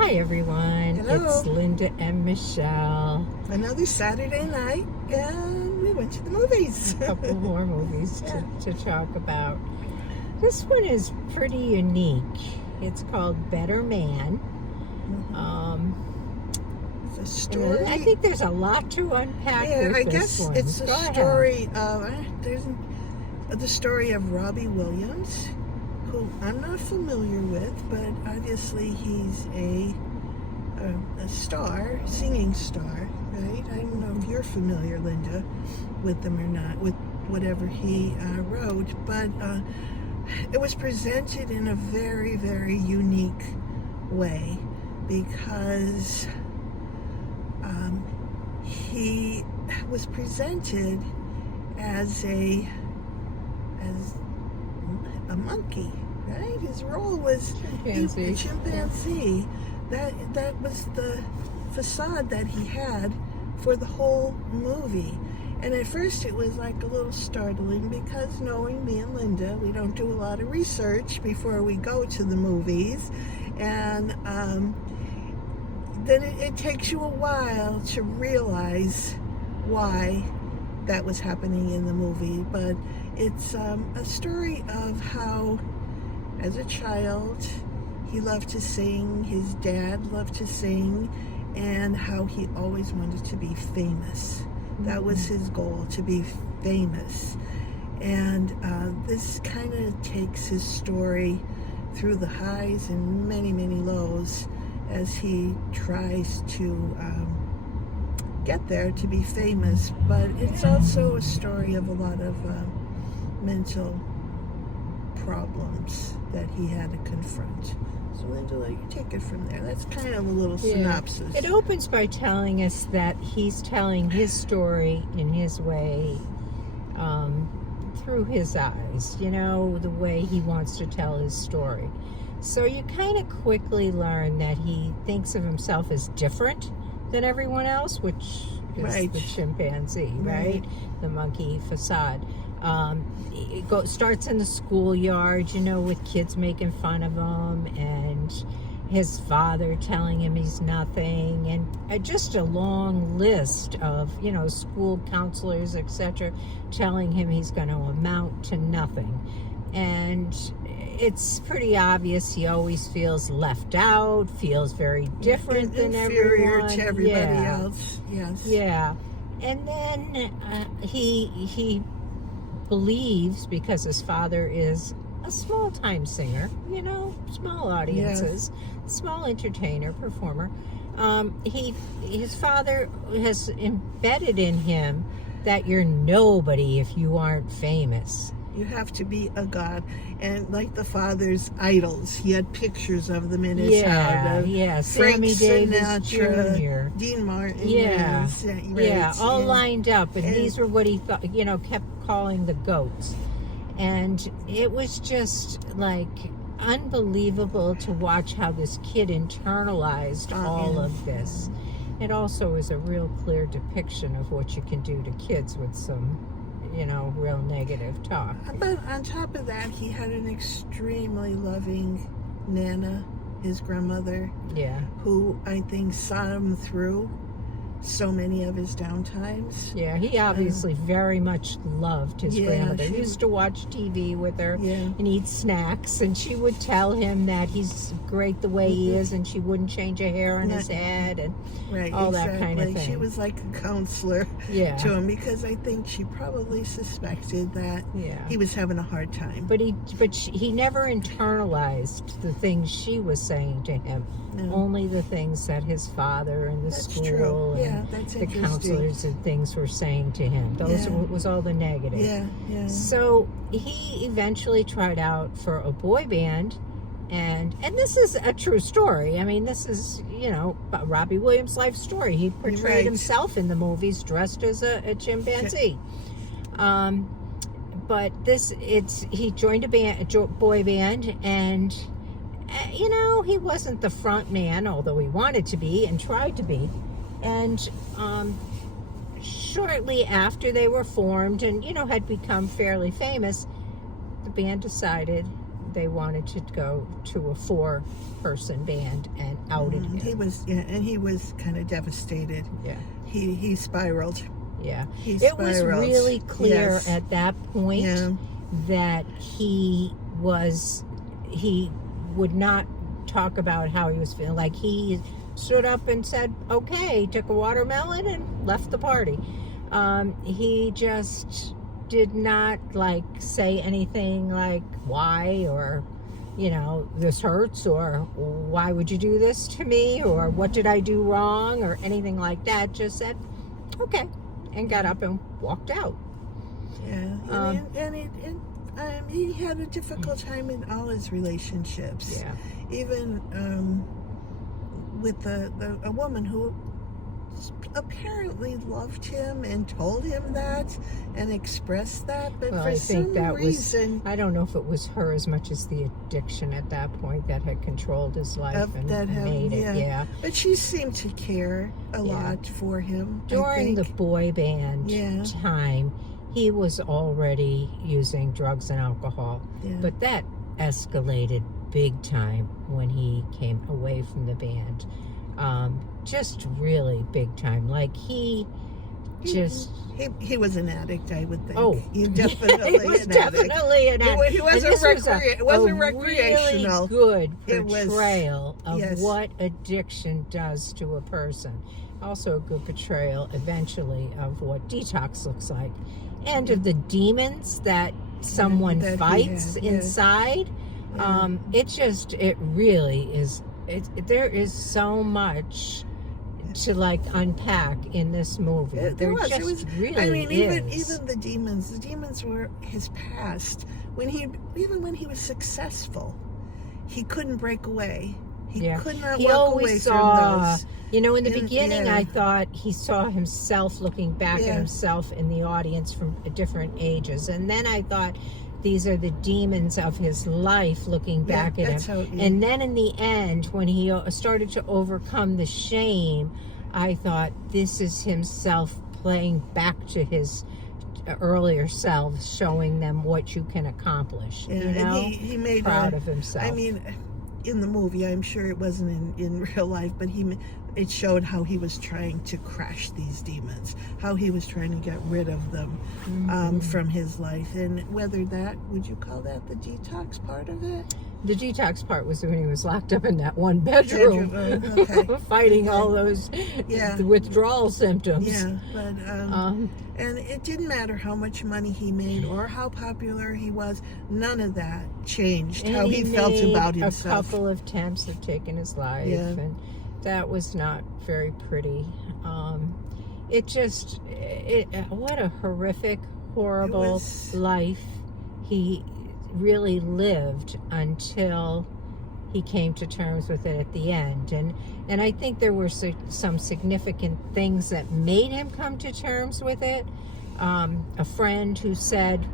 Hi everyone, Hello. it's Linda and Michelle. Another Saturday night, and we went to the movies. A couple more movies Yeah. to talk about. This one is pretty unique. It's called Better Man. The story. I think there's a lot to unpack with I this guess one. it's the Go ahead. story of the story of Robbie Williams, who I'm not familiar with, but obviously he's a star, singing star, right? I don't know if you're familiar, Linda, with them or not, with whatever he wrote, but it was presented in a very, very unique way because he was presented as a monkey, right? His role was Chimpanzee. Chimpanzee. That was the facade that he had for the whole movie. And at first it was like a little startling because, knowing me and Linda, we don't do a lot of research before we go to the movies. And then it takes you a while to realize why that was happening in the movie. But it's a story of how, as a child, he loved to sing, his dad loved to sing, and how he always wanted to be famous. That was his goal, to be famous. And this kind of takes his story through the highs and many, many lows as he tries to get there to be famous. But it's also a story of a lot of mental problems that he had to confront. So Linda, you take it from there. That's kind of a little synopsis. It opens by telling us that he's telling his story in his way, through his eyes, the way he wants to tell his story. So you kind of quickly learn that he thinks of himself as different than everyone else, which is the chimpanzee, right? The monkey facade. It starts in the schoolyard, with kids making fun of him and his father telling him he's nothing, and just a long list of, school counselors, etc., telling him he's going to amount to nothing. And it's pretty obvious he always feels left out, feels very different than inferior everyone. to everybody else. Yes. Yeah. And then he believes, because his father is a small-time singer, small audiences, small entertainer, performer. His father has embedded in him that you're nobody if you aren't famous. You have to be a god. And like the father's idols, he had pictures of them in his house. Frank Sammy Davis Sinatra, Jr., Dean Martin. all lined up, and these were what he thought, kept calling the goats. And it was just like unbelievable to watch how this kid internalized all of this. It also is a real clear depiction of what you can do to kids with some real negative talk. But on top of that, he had an extremely loving Nana, his grandmother, who I think saw him through so many of his downtimes. Yeah, he obviously very much loved his grandmother. He used to watch TV with her and eat snacks, and she would tell him that he's great the way he is, and she wouldn't change a hair on his head, and all that kind of thing. She was like a counselor to him, because I think she probably suspected that he was having a hard time. But he never internalized the things she was saying to him. No. Only the things that his father and the school and the counselors and things were saying to him. Those was all the negative. So he eventually tried out for a boy band, and this is a true story. I mean, this is Robbie Williams' life story. He portrayed himself in the movies dressed as a chimpanzee. But he joined a boy band, and he wasn't the front man, although he wanted to be and tried to be. And shortly after they were formed and, had become fairly famous, the band decided they wanted to go to a 4-person band and outed him. He was kind of devastated. Yeah. He spiraled. Yeah. He It was spiraled. really clear Yes. at that point that he would not talk about how he was feeling. Like, he stood up and said, okay, took a watermelon and left the party. He just did not like say anything like why, or this hurts, or why would you do this to me, or what did I do wrong, or anything like that. Just said okay and got up and walked out. He had a difficult time in all his relationships. Yeah. Even with a woman who apparently loved him and told him that and expressed that, but Well, for I think some that reason, I don't know if it was her as much as the addiction at that point that had controlled his life made it. Yeah. But she seemed to care a lot for him. During the boy band time, he was already using drugs and alcohol, but that escalated big time when he came away from the band. Just really big time. Like, he was an addict, I would think. Oh, he definitely he was definitely an addict. He wasn't recreational. Really good portrayal of what addiction does to a person. Also a good portrayal, eventually, of what detox looks like, and of the demons that someone fights inside. It really is. There is so much to unpack in this movie. Even the demons were his past. When he was successful, he couldn't break away. He could not walk away from those. In the beginning, I thought he saw himself looking back at himself in the audience from different ages, and then I thought, these are the demons of his life looking back at him. And then in the end, when he started to overcome the shame, I thought, this is himself playing back to his earlier self, showing them what you can accomplish. And he made proud of himself. I mean, in the movie, I'm sure it wasn't in real life, but it showed how he was trying to crush these demons, how he was trying to get rid of them from his life. And would you call that the detox part of it? The detox part was when he was locked up in that one bedroom, fighting all those withdrawal symptoms. Yeah, but and it didn't matter how much money he made or how popular he was. None of that changed how he felt about himself. A couple of attempts of taking his life, and that was not very pretty. What a horrific, horrible life he really lived until he came to terms with it at the end. And I think there were some significant things that made him come to terms with it. A friend who said,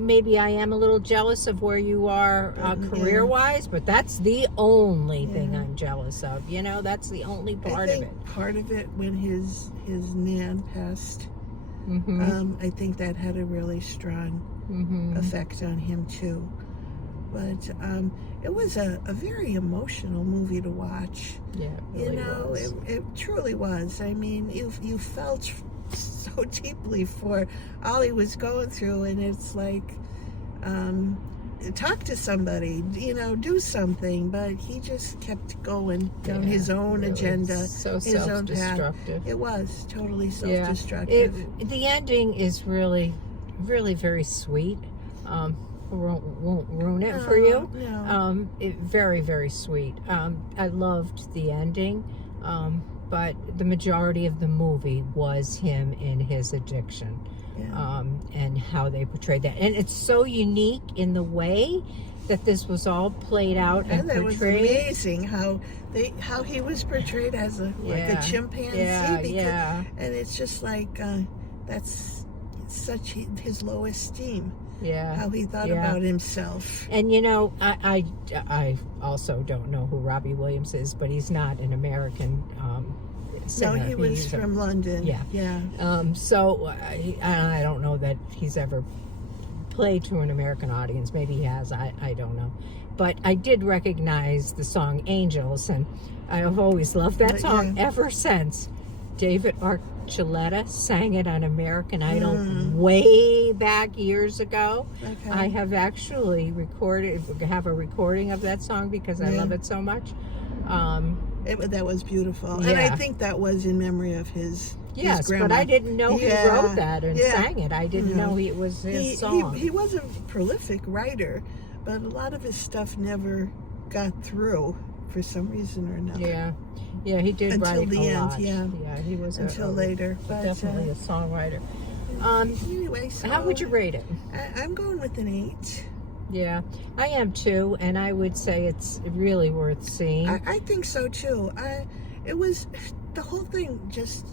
maybe I am a little jealous of where you are career-wise, but that's the only thing I'm jealous of. That's the only part of it. Part of it, when his nan passed, I think that had a really strong effect on him too. But it was a very emotional movie to watch. Yeah, it really was. It truly was. I mean, you felt so deeply for all he was going through, and it's like, talk to somebody, do something, but he just kept going down his own agenda, so his own path. It was totally self-destructive. The ending is really, really very sweet. Won't ruin it for you. No. Very, very sweet. I loved the ending, but the majority of the movie was him in his addiction, and how they portrayed that. And it's so unique in the way that this was all played out and portrayed. That was amazing how he was portrayed as like a chimpanzee. And it's just like that's such his low esteem. How he thought about himself. And I also don't know who Robbie Williams is, but he's not an American singer. No, he was from London. So I don't know that he's ever played to an American audience. Maybe he has. I don't know. But I did recognize the song Angels, and I've always loved that song ever since David Archuleta sang it on American Idol way back years ago. Okay. I have actually have a recording of that song because I love it so much. That was beautiful. Yeah. And I think that was in memory of his grandma. But I didn't know he wrote that and sang it. I didn't know it was his song. He was a prolific writer, but a lot of his stuff never got through for some reason or another. Yeah, he did Until write the a end, lot. yeah. He was Until later. But, definitely a songwriter. Anyway, so How would you rate it? I'm going with an 8. Yeah, I am too, and I would say it's really worth seeing. I think so too. It was the whole thing just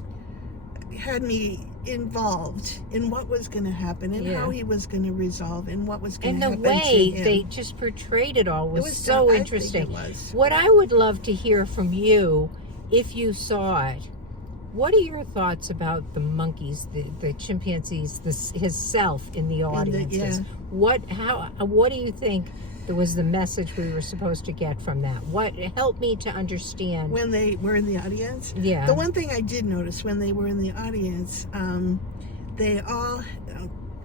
had me involved in what was going to happen and how he was going to resolve and what was going to happen. And the way to him. they just portrayed it all was so interesting. I think it was. What I would love to hear from you, if you saw it, what are your thoughts about the monkeys, the chimpanzees, his self in the audiences? What do you think was the message we were supposed to get from that? What helped me to understand when they were in the audience? Yeah. The one thing I did notice when they were in the audience, they all,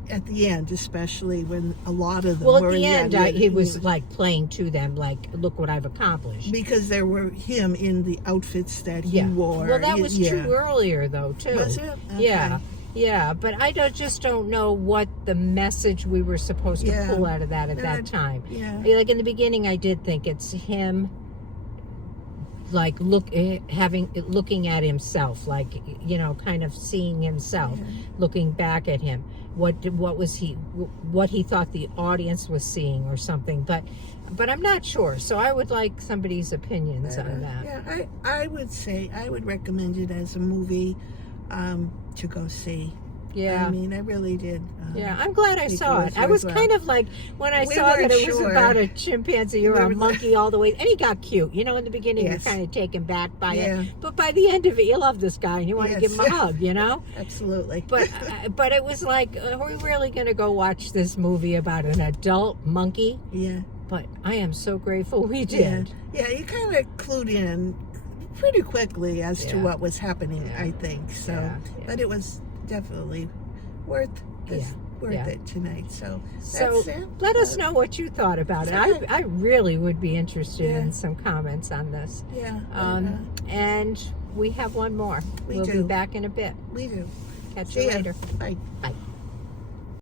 at the end, especially when a lot of them were at the in end, the audience, he was like playing to them, like, look what I've accomplished. because there were him in the outfits that he wore. Well, that was true earlier, though, too. Was it? Okay. Yeah, but I just don't know what the message we were supposed to pull out of that at that time. Yeah. Like in the beginning, I did think it's him, like looking at himself, like kind of seeing himself, looking back at him. What he thought the audience was seeing or something, but I'm not sure. So I would like somebody's opinions on that. Yeah, I would say I would recommend it as a movie to go see. Yeah. I mean, I really did. I'm glad I saw it. I was kind of like, when I saw that it was about a chimpanzee or a monkey all the way, and he got cute. In the beginning, you're kind of taken back by it. But by the end of it, you love this guy and you want to give him a hug, Absolutely. But it was like, are we really going to go watch this movie about an adult monkey? Yeah. But I am so grateful we did. Yeah, you kind of clued in pretty quickly as to what was happening, I think. So, but it was definitely worth it tonight. So that's it. Let us know what you thought about it. I really would be interested in some comments on this. Yeah. And we have one more. We'll be back in a bit. We do. Catch you later. Bye. Bye.